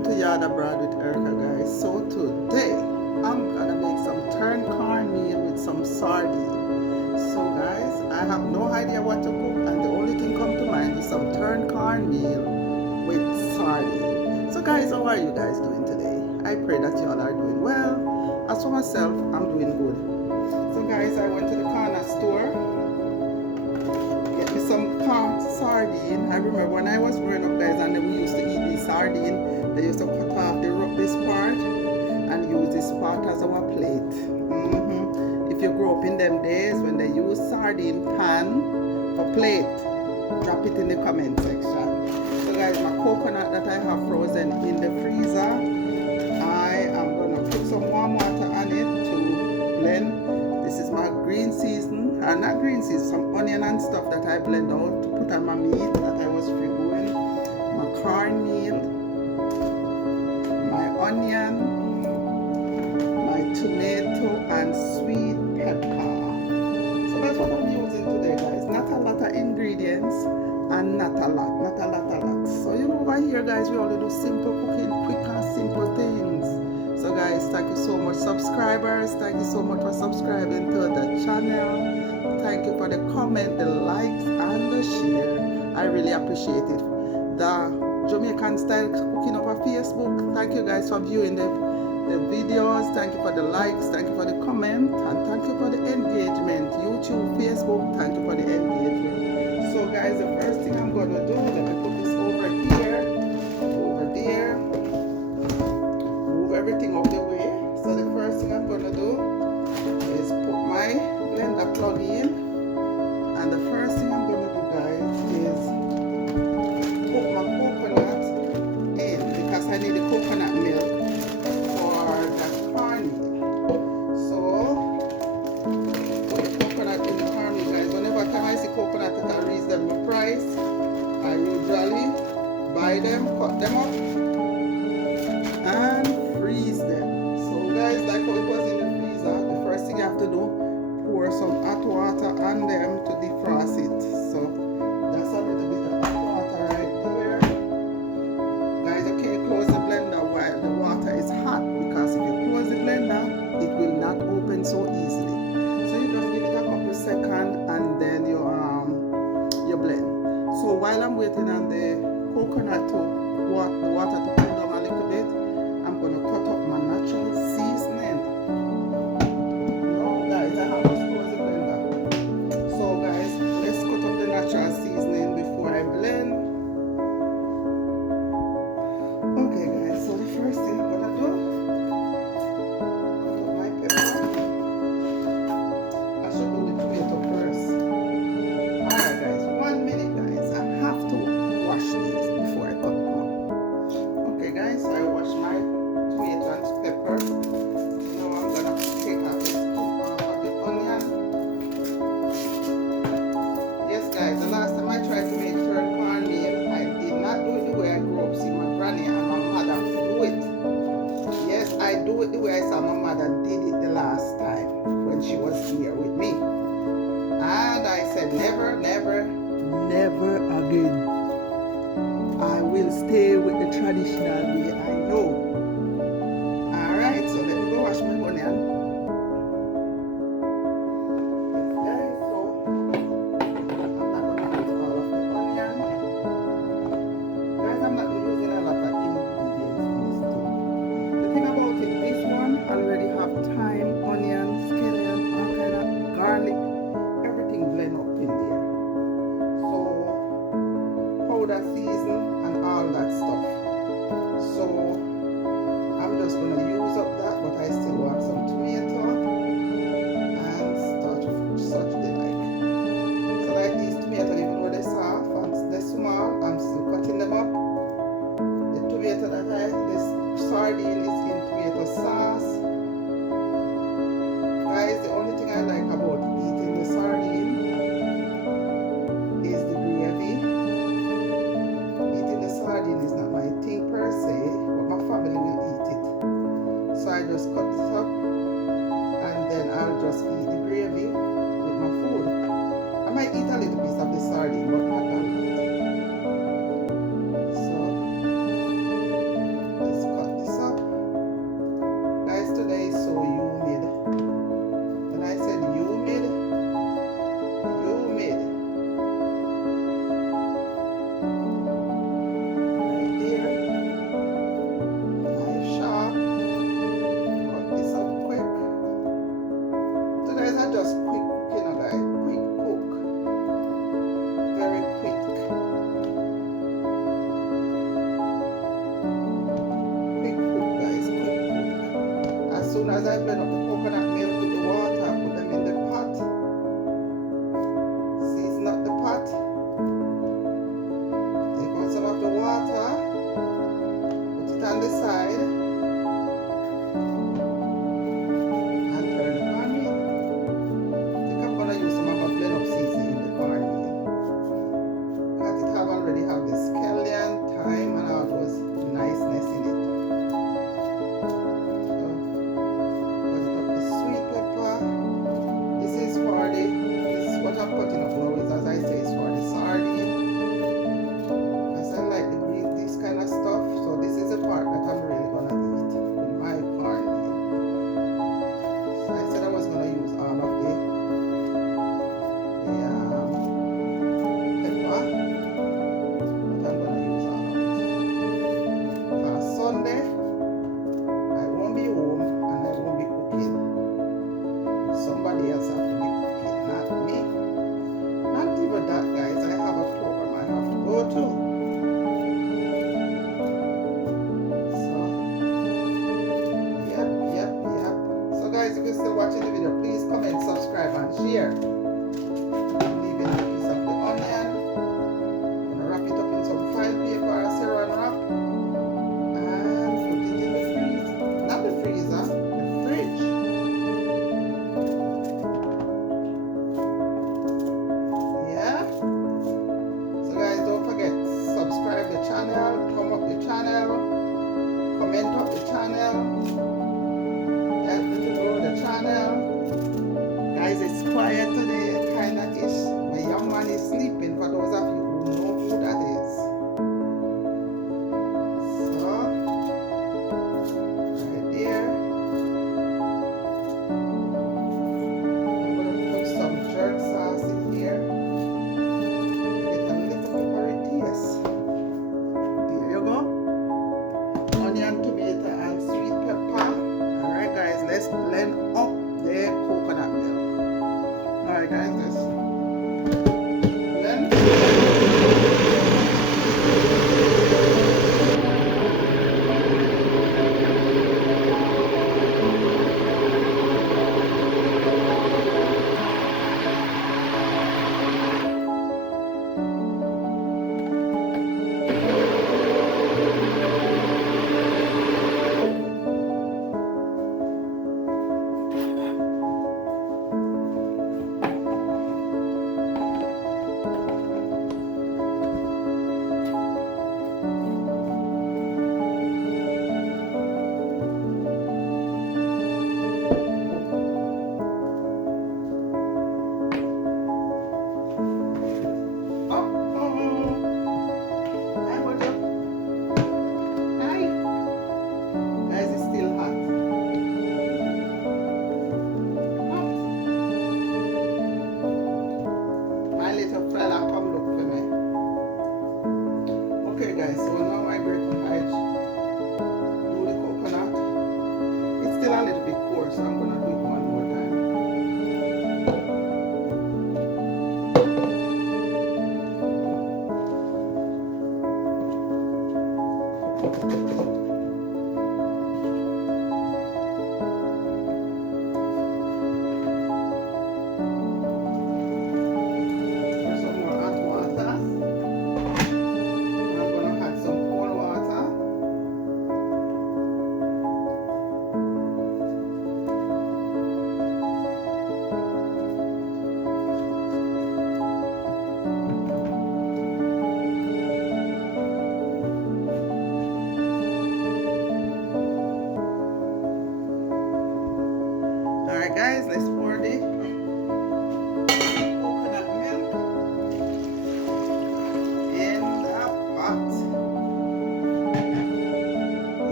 Welcome to Yard Abroad with Erica, guys. So today I'm gonna make some turned cornmeal with some sardine. So guys, I have no idea what to cook, and the only thing come to mind is some turned cornmeal with sardine. So guys, how are you guys doing today? I pray that you all are doing well. As for myself, I'm doing good. So guys, I went to the corner store, get me some sardine. I remember when I was growing up, guys, and we used to eat this sardine. They used to cut off this part and use this part as our plate. If you grew up in them days when they use sardine pan for plate, drop it in the comment section. So guys, my coconut that I have frozen in the freezer, I am gonna put some warm water on it to blend. This is my green season, not green season, some onion and stuff that I blend out to put on my meat that I was pre-doing. My cornmeal, my onion, my tomato, and sweet pepper. So that's what I'm using today, guys. Not a lot of ingredients and not a lot. So you know, over here, guys, we only do simple cooking, quick and simple things. So guys, thank you so much, subscribers. Thank you so much for subscribing to the channel. Thank you for the comment, the likes, and the share. I really appreciate it. The Jamaican-style cooking over Facebook. Thank you guys for viewing the videos. Thank you for the likes. Thank you for the comment. And thank you for the engagement. YouTube, Facebook, thank you for the engagement. So guys, the first thing I'm going to do, let me put this over here, over there. Move everything out the way. So the first thing I'm going to do is put my blender plug in. And the first thing I'm going to do, guys, is put my coconut in, because I need the coconut milk for the cornmeal. So put the coconut in the cornmeal, guys. Whenever time I see coconut at a reasonable price, I usually buy them, cut them up, and freeze them. So guys, like how it was in the freezer, the first thing you have to do, pour some hot water on them to defrost it. So that's a little bit of hot water right there. Guys, you can't close the blender while the water is hot, because if you close the blender, it will not open so easily. So you just give it a couple seconds and then you blend. So while I'm waiting on the coconut to the water to cool down a little bit, I'm gonna cut up my natural seasoning. No guys, I have to close the blender. So guys, let's cut up the natural seasoning before I blend. Okay guys, so the first thing I'm gonna do, cut up my pepper. I should do the tomato first. Alright guys, 1 minute guys, I have to wash these before I cut them up. Okay guys, so I wash my tomato and pepper. Now I'm gonna take off this of the onion. Yes guys, the last time I tried to make turned cornmeal, I did not do it the way I grew up seeing my granny and my mother do it. Yes, I do it the way I saw my mother did it the last time when she was here with me. And I said never again. I will stay with the traditional way I know. Alright, so let me go wash my onion. Yes, guys, so I'm not gonna use all of the onion. Guys, I'm not using a lot of ingredients in this too. The thing about it, this one already have thyme, onion, scallion, all kind of garlic, everything blend up in there. So powder season and all that stuff. So I'm just gonna use up that, but I still want some tomato and starch such they like. So like these tomatoes, even though they're soft and they're small, I'm still cutting them up. The tomato this sardine is in tomato sauce. Guys, the only thing I like about eating the sardine is the gravy. Eating the sardine is not my thing per se, but my family will eat it. So I just cut it up and then I'll just eat the gravy with my food. I might eat a little piece of the sardine, but not a lot. So as soon as I blend up the coconut milk with the water, I put them in the pot. Season up the pot. Take out some of the water. Put it on the side. And turn the cornmeal. I think I'm going to use some of my blend up seasoning in the cornmeal. Because it already have the scallion, thyme, and all those niceness in it. I'm cutting up now is, as I say, is for the sardine. As I like this kind of stuff, so this is the part that I'm really gonna eat with my cornmeal. So I said I was gonna use all of the pepper, but I'm gonna use all of it. For Sunday, I won't be home and I won't be cooking. Somebody else have to be cooking, not me. Not even that, guys. I have a program I have to go to. So, yep. So, guys, if you're still watching the video, please comment, subscribe, and share. I'm leaving a piece of the onion. I'm gonna wrap it up in some file paper or saran wrap and put it in the freezer. Not the freezer, the fridge. Channel, come up the channel, comment up the channel, help me to grow the channel. Guys, it's quiet today, kind of ish. My young man is sleeping, for those of you who know who that is. So, right there. I'm going to put some jerk sauce in here. Get a little peppery taste. Onion, tomato, and sweet pepper. Alright guys, let's blend up the coconut milk. Alright guys, let's blend. Okay guys, so now I do the coconut. It's still a little bit coarse, so I'm gonna do it one more time. Alright guys, let's pour the coconut milk in the pot.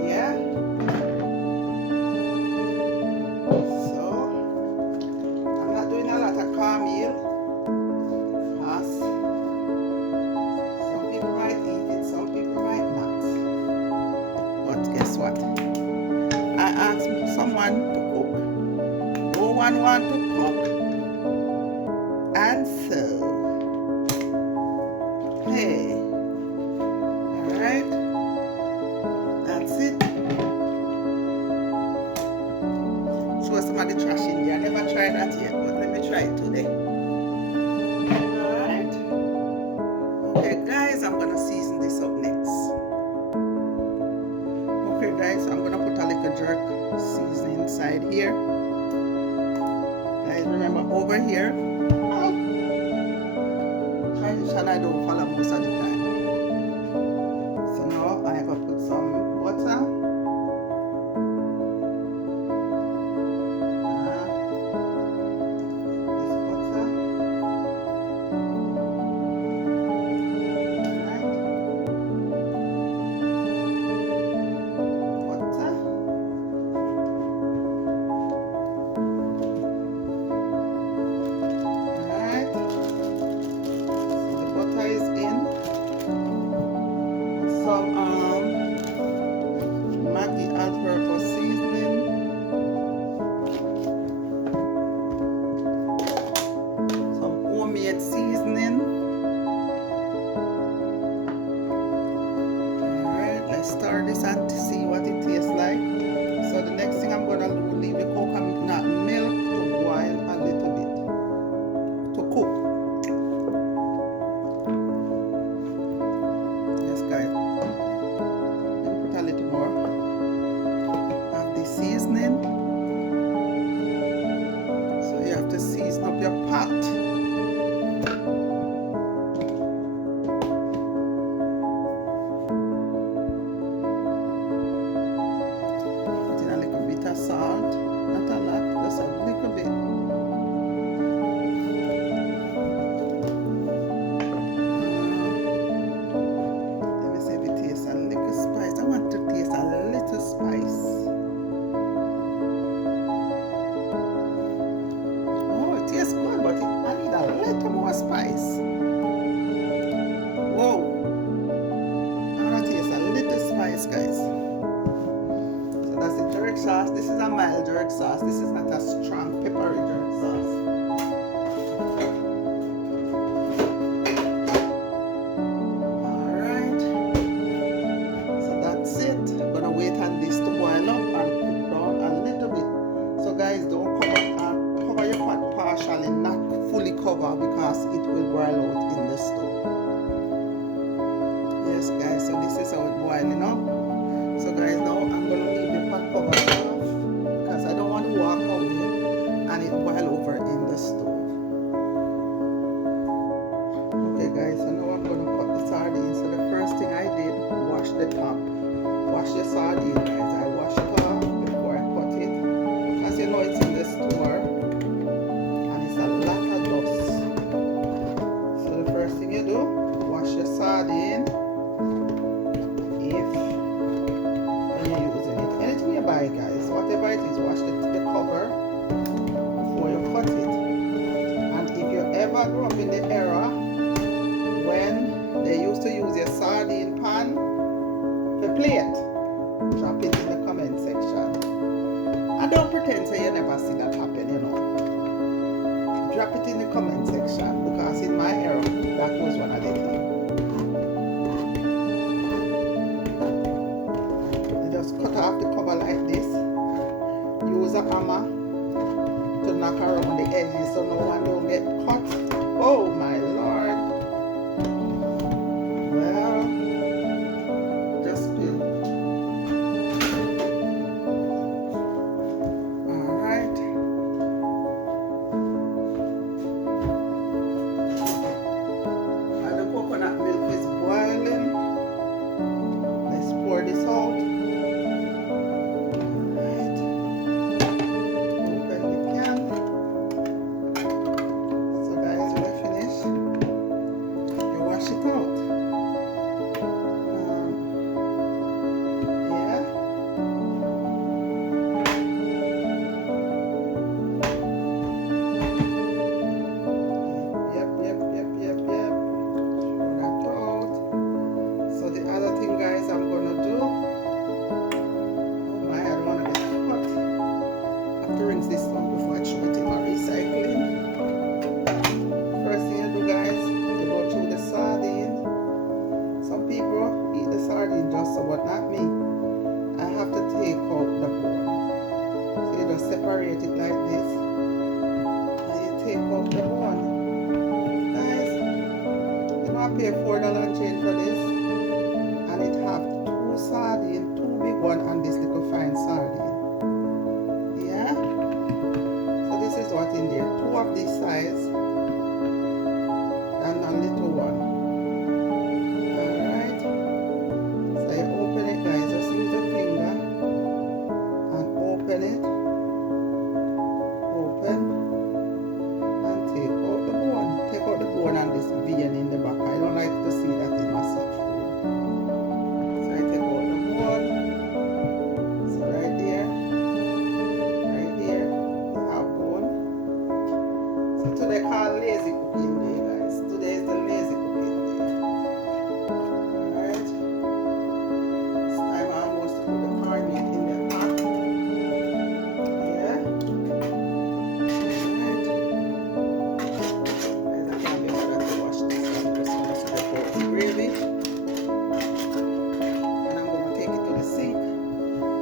Yeah. So, I'm not doing a lot of cornmeal. Some people might eat it, some people might not. But guess what? I asked someone to cook. No one want to cook, and so hey, all right, that's it. some of the trash in there. I never tried that yet, but let me try it today. Alright. Okay guys, I'm gonna season this up next. Okay guys, so I'm gonna put a little jerk seasoning inside here. Guys, remember over here, tradition I don't follow most of the time. So now I have to put some butter. Seasoning. Alright, let's start this and see what it tastes like. So the next thing I'm gonna do, leave the coconut milk to boil a little bit, to cook. Yes guys, then put a little more of the seasoning. So you have to season up your pot. Salt, not a lot, just a little bit. Let me see if it tastes a little spice. I want to taste a little spice. Oh, it tastes good, but I need a little more spice. Whoa! I want to taste a little spice, guys. That's the jerk sauce. This is a mild jerk sauce. This is not a strong peppery jerk sauce. Alright. So that's it. I'm gonna wait on this to boil up and cook down a little bit. So guys, don't cover your pot partially, not fully cover, because it will boil out in the stove. Yes guys, so this is how it's boiling up. So guys, now I'm gonna leave the pot cover off because I don't want to walk away and it boil over in the stove. Okay guys, so now I'm gonna cut the sardines. So the first thing I did, wash the top. Wash your sardine, guys. I wash it off before I cut it. As you know, it's in the store and it's a lot of dust. So the first thing you do, wash your sardine. Anything you buy, guys, whatever it is, wash the cover before you cut it. And if you ever grew up in the era when they used to use your sardine pan for plate, drop it in the comment section. And don't pretend so you never see that happen, you know. Drop it in the comment section, because in my era, that was one of the things. Cut off the cover like this. Use a hammer to knock around the edges so no one don't get cut. Oh my lord. Well, just spill. Alright. And the coconut milk is boiling. Let's pour this out. Open the can. So guys, we're finished. pay $4 and change for this, and it have two sardines, two big one, and this little fine sardine. Yeah. So this is what in there. Two of this size and a little one. Alright. So you open it, guys. Just use your finger and open it. Open and take out the bone. Take out the bone and this vein in the back. I don't like to see that in my food. So I take out the bone. So right there, you have bone. So today called lazy cooking day, guys. Today is the lazy cooking day. Alright. It's time almost to put the cornmeal in the pot. Yeah. Alright. Guys, I can't be bothered to wash this. I'm just going to spread out the gravy. And I'm going to take it to the sink.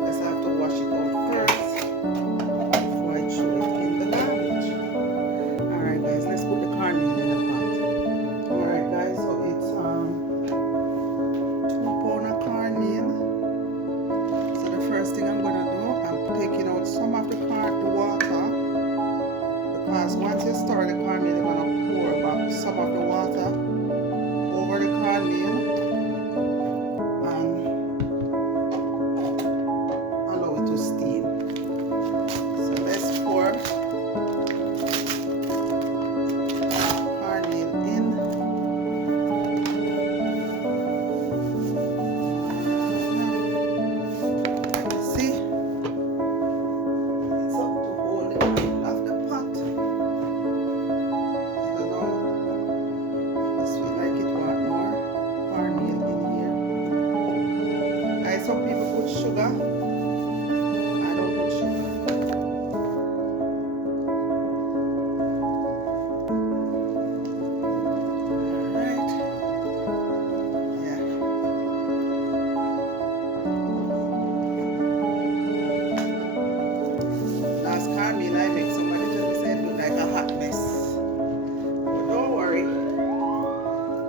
Just have to wash it out first before I throw it in the garbage. Alright guys, let's put the cornmeal in the pot. Alright guys, so it's 2 pounds of cornmeal. So the first thing I'm gonna do, I'm taking out some of the water, because once you stir the cornmeal, you're gonna pour back some of the water over the cornmeal and allow it to steam. So let's pour cornmeal in. See? It's up to hold the handle of the pot. So now, this feel like it want more cornmeal in here. Guys, some people put sugar. I don't put sugar. Alright. Yeah. Last cornmeal I make, somebody just said it look like a hot mess. But don't worry.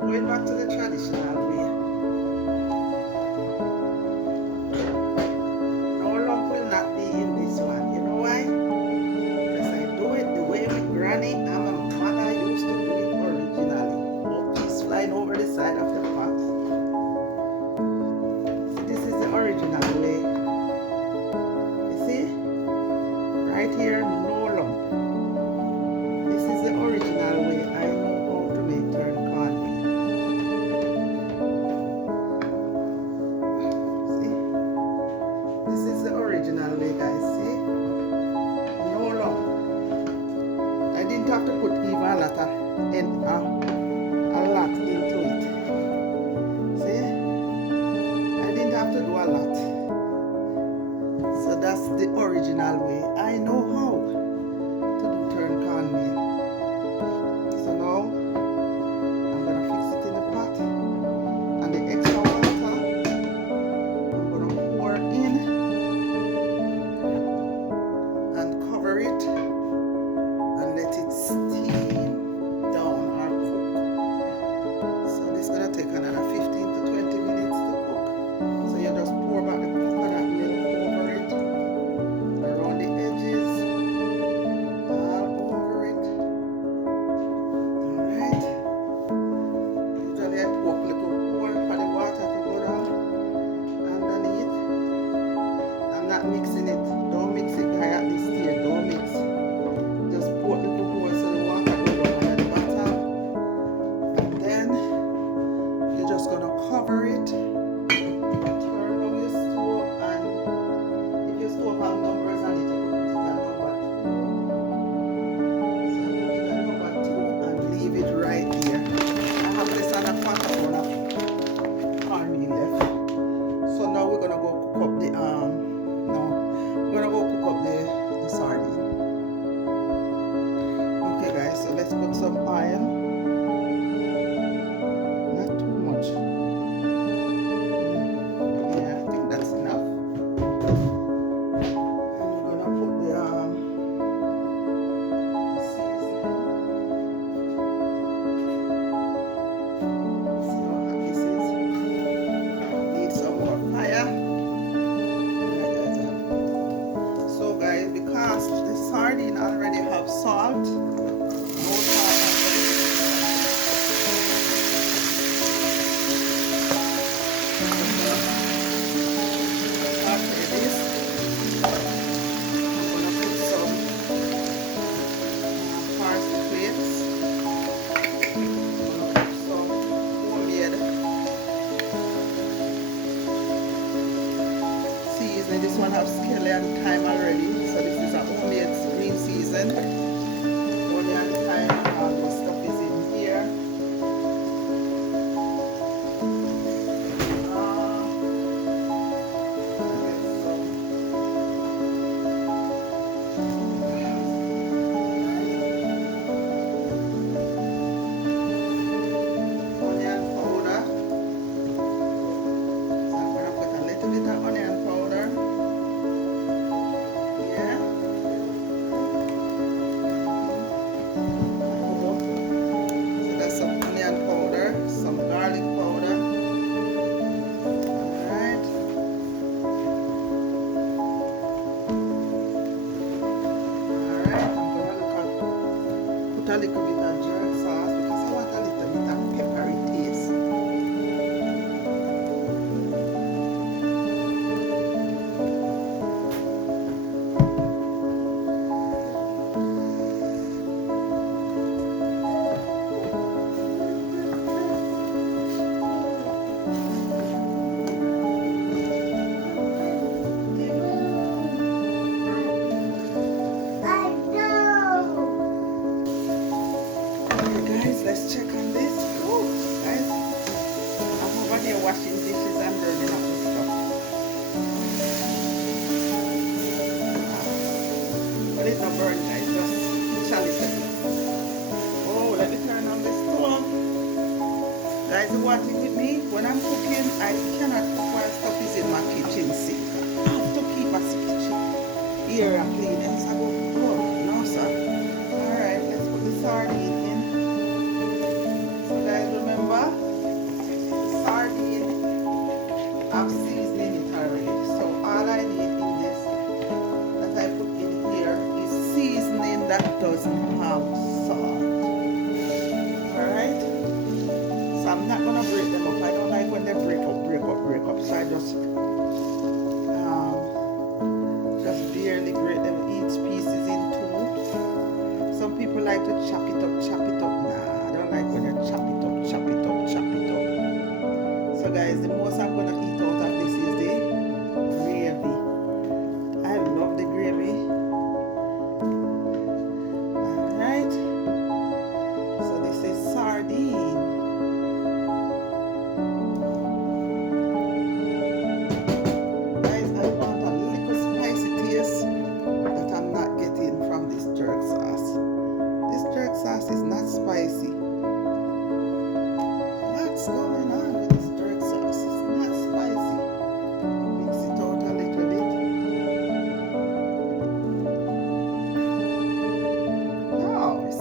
Going back to the traditional way. No lump will not be in this one. You know why? Because I do it the way my granny and my mother used to do it originally. No peas flying over the side of the pot. See, this is the original way. You see? Right here, no lump. This is the original way I know how to make turned cornmeal. See? This is the original way, guys. See? No lump. I didn't have to put even a lot into it. See? I didn't have to do a lot. So that's the original way. I know how to do turned cornmeal. So now I'm gonna fix it in the pot, and the extra water I'm gonna pour in and cover it and let it steam down or cook. So this is gonna take another 15 to 20 minutes to cook. So you just pour back the coconut milk over it, around the edges, all over it. Alright. Usually I poke little hole for the water to go down underneath. I'm not mixing it. Don't mix it. I at this stage. Don't mix. Just poke little hole so the water goes down at the bottom. And then you're just gonna cover it. Turn on your stove, and if your stove have numbers on it, you put it at number 2. So I put it at number 2 and leave it right there. I have this on a pot of cornmeal left. So now we're gonna go cook up the we're gonna one have scallion and thyme already. So this is a homemade green season. Onion, thyme, all this stuff is in here. A little bit of jerk sauce because I want a little bit of peppery taste. Let's check on this. Oh, guys, I'm over here washing dishes and burning up the stuff. But it's not burn, guys, just chalice. Oh, let me turn on the stove. Guys, you watching with me? When I'm cooking, I cannot cook while stuff is in my kitchen sink. I have to keep my kitchen here and clean. Else I go, oh, no, sir. Alright, let's put the sardine in. Remember, sardine, I've seasoned it already. So all I need in this that I put in here is seasoning that doesn't have salt. Alright? So I'm not gonna break them up. I don't like when they break up. So I just barely grate them each pieces in two. Some people like to chop it up. Nah, I don't like when you chop it up. So guys, the most I'm gonna eat out of this is the gravy. I love the gravy. Alright. So this is sardine. Guys, I want a little spicy taste that I'm not getting from this jerk sauce. This jerk sauce is not spicy. What's going on with this jerk sauce? It's not spicy. Mix it out a little bit. No, it's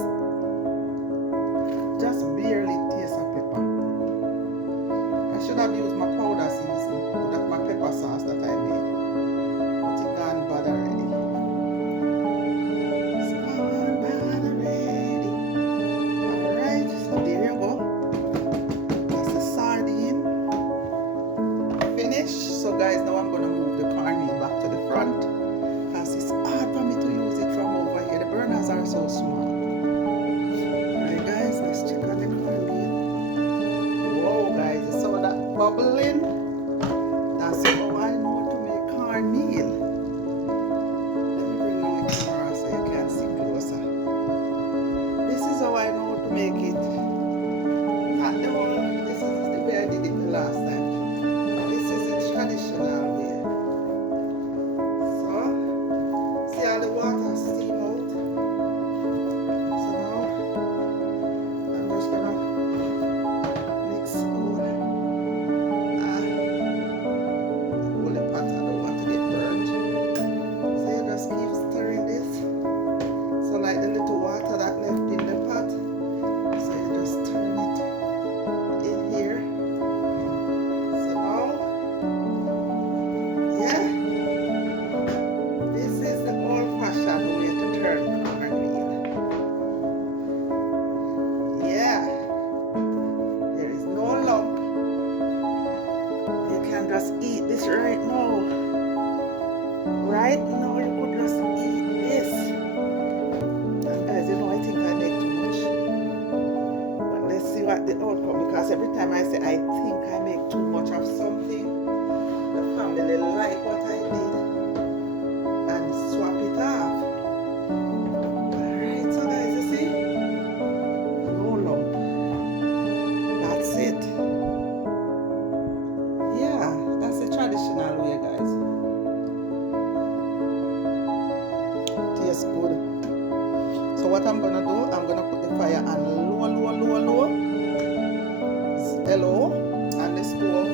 just barely taste of pepper. I should have used my powder seasoning, that my pepper sauce that I made. But it gone bad already. It's gone bad already. Alright, so there you go. So guys, now I'm going to move the cornmeal back to the front because it's hard for me to use it from over here. The burners are so small. Alright guys, let's check on the cornmeal. Whoa guys, you saw that bubbling? That's how I know to make cornmeal. Let me bring down the camera so you can see closer. This is how I know to make it. Not the whole, this is the way I did it the last time. Traditional way. So, see how the water steam out. So now, I'm just gonna mix all the pot. I don't want to get burned. So you just keep stirring this. So like the little water that left in the pot. So you just turn it in here. Just eat this right now. Right now, you could just eat this. And guys, you know, I think I make too much. But let's see what the outcome, because every time I say I think I make too much of something, the family like what I did. tastes good. So what I'm gonna do, I'm gonna put the fire on low, and the stove.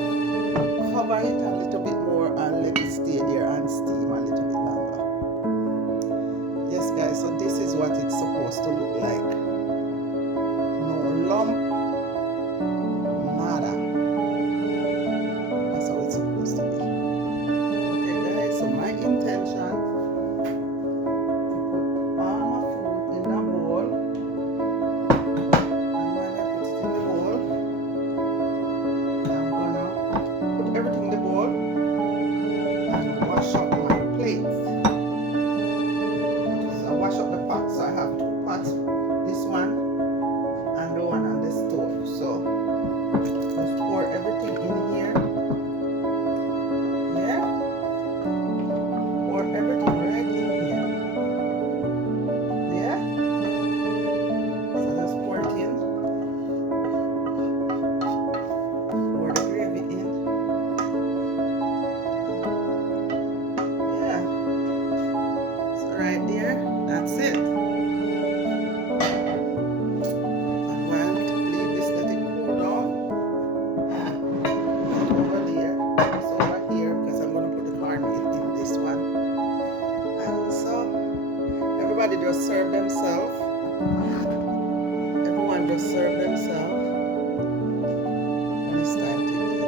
Cover it a little bit more and let it stay there and steam a little bit longer. Yes guys, so this is what it's supposed to look like. No lump, nada. That's how it's supposed to be. Okay guys, so my intention, all my food in a bowl, and when I put it in the bowl, I'm gonna put everything in the bowl and wash up my plates. So I wash up the pots. So I have 2 pots, this one and the one on the stove. So just pour everything in here. Yeah, pour everything right in here. Yeah, so just pour it in. Pour the gravy in. Yeah, so right there, that's it. I'm going to leave this, let it cool down. Over there, it's over here because I'm going to put the cornmeal in this one. And so everybody just serve themselves. Everyone just serve themselves. And it's time to eat.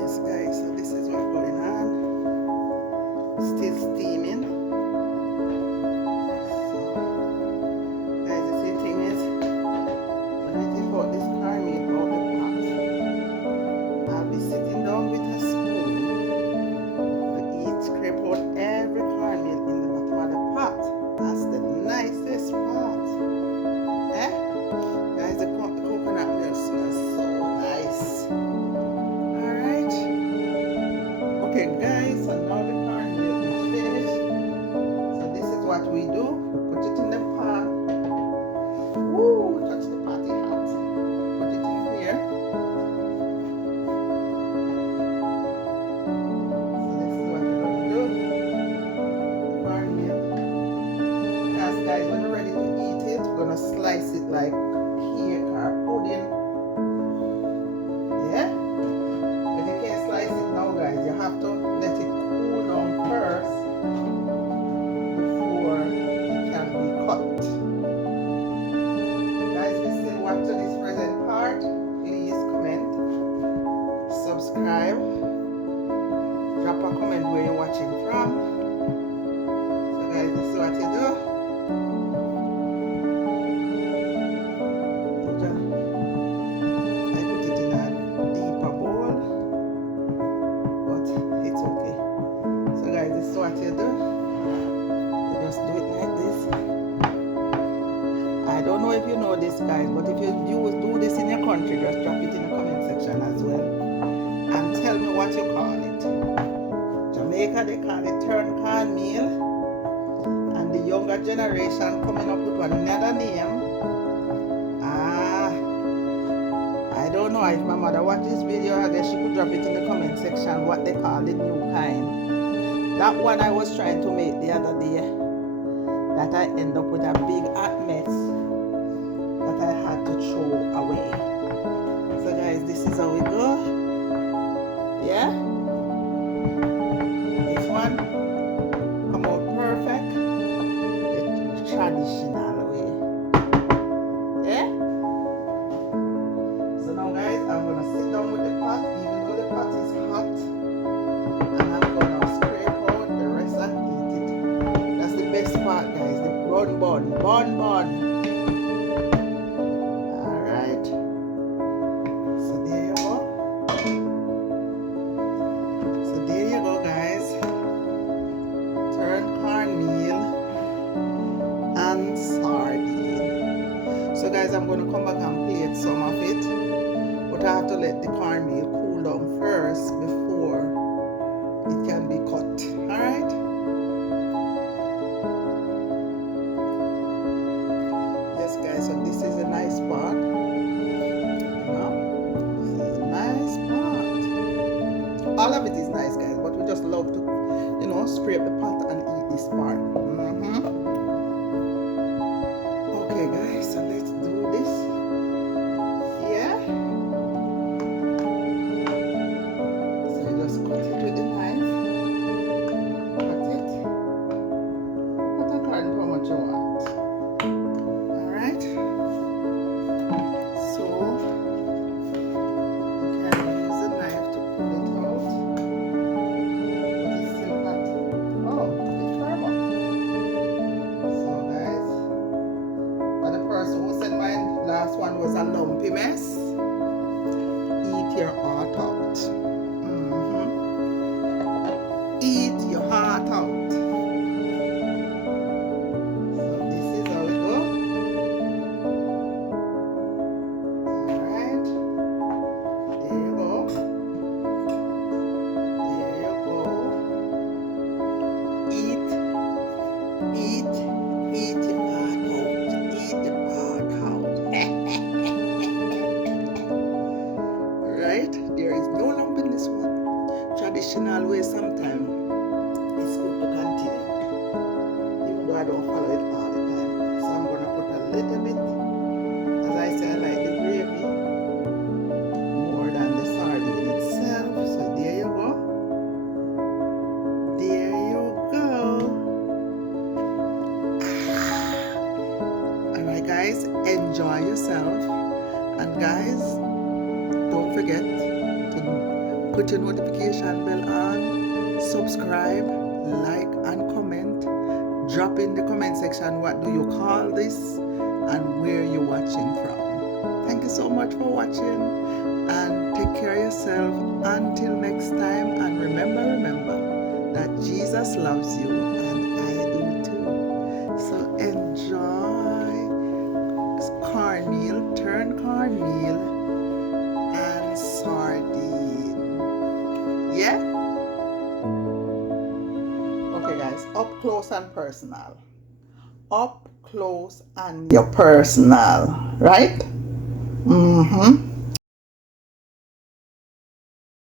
Yes guys, so this is what's going on. Still steaming. So guys, the see thing is, when I take out this cornmeal out the pot, I'll be sitting down with a spoon to eat, scrape out every cornmeal in the bottom of the pot. That's the nicest part. Eh? Guys, the coconut milk smells so nice. Alright. Okay guys, so now the cornmeal is finished. So this is what we do. Put it in the pot. Woo! Touch the patty hot. Put it in here. So this is what we're going to do. The cornmeal. Because guys, when we're ready to eat it, we're going to slice it like cake or pudding. Yeah? But you can't slice it now guys. You have to let it cool down first before it can be cut. Guys, if you still watch to this present part, please comment, subscribe, drop a comment where you're watching from. So guys, this is what you do. I put it in a deeper bowl, but it's okay. So guys, this is what you do. You just do it like this. I don't know if you know this guys, but if you do this in your country, just drop it in the comment section as well. And tell me what you call it. Jamaica, they call it turn cornmeal. And the younger generation coming up with another name. I don't know if my mother watched this video, I guess she could drop it in the comment section what they call the new kind. That one I was trying to make the other day, that I end up with a big hot mess that I had to throw away. So guys, this is how we go. Yeah? This one come out perfect. The traditional way. Yeah? So now guys, I'm gonna sit down with the pot, even though the pot is hot, and I'm gonna scrape out the rest and eat it. That's the best part guys, the bun. Alright. So there you go. So there you go guys. Turn cornmeal and sardine. So guys, I'm going to come back and plate some of it, but I have to let the cornmeal cool down first before it can be cut. Alright? Yes guys, so this is a nice part. You know? This is a nice part. All of it is nice guys, but we just love to, you know, scrape the pot and eat this part. don't follow it all the time. So I'm gonna put a little bit. As I say, I like the gravy more than the sardine itself. So there you go. There you go. Alright guys, enjoy yourself. And guys, don't forget to put your notification bell on, subscribe, like and comment. Drop in the comment section what do you call this and where you're watching from. Thank you so much for watching and take care of yourself until next time, and remember that Jesus loves you and I do too. So enjoy cornmeal, turn cornmeal and sardine. Yeah? Okay guys, up close and personal. Up close and your personal, right? Mm-hmm.